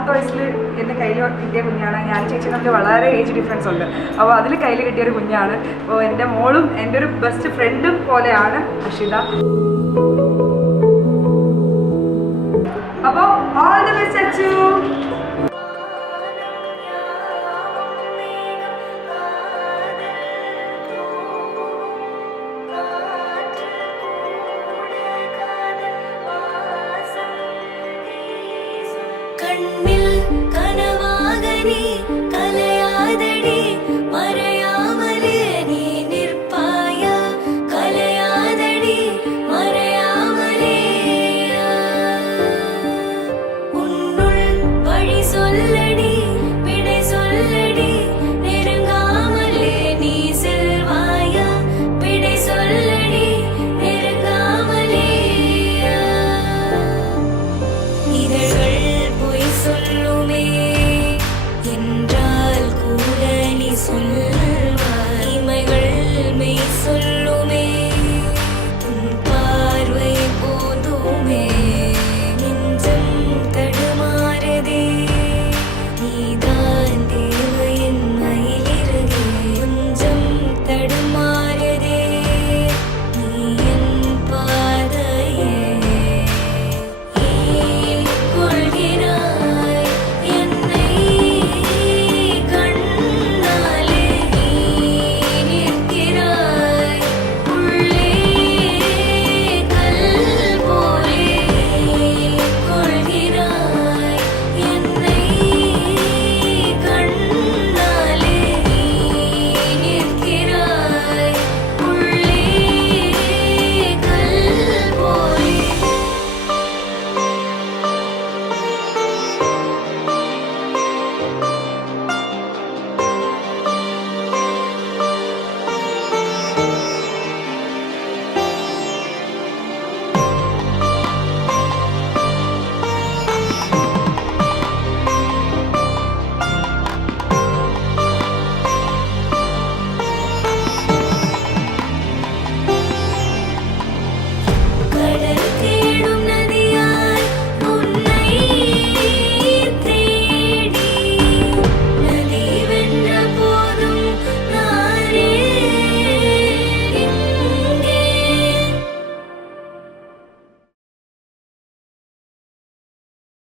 6-ാമത്തെ വയസ്സിൽ എൻ്റെ കയ്യിൽ കിട്ടിയ കുഞ്ഞാണ്. ഞാൻ ചേച്ചി നമുക്ക് വളരെ ഏജ് ഡിഫറൻസ് ഉണ്ട്. അപ്പോൾ അതിൽ കയ്യിൽ കിട്ടിയൊരു കുഞ്ഞാണ്. അപ്പോൾ എൻ്റെ മോളും എൻ്റെ ഒരു ബെസ്റ്റ് ഫ്രണ്ടും പോലെയാണ് അഷിത. അപ്പോൾ ഓൾ ദി ബെസ്റ്റ് അച്ചു. കണ്ണിൽ കനവാകനി കലയാതടി മറയാമലേ നീ നിർപ്പായ കലയാതടി മറയാമലേ ഉന്നുൾ വഴി சொல்லடி விடை சொல்லடி நெருங்காமலே நீ செல்வாய விடை சொல்லடி நெருங்காமலே இதழ்கள் சொல்லுமே என்றால் கூட நீ சொல்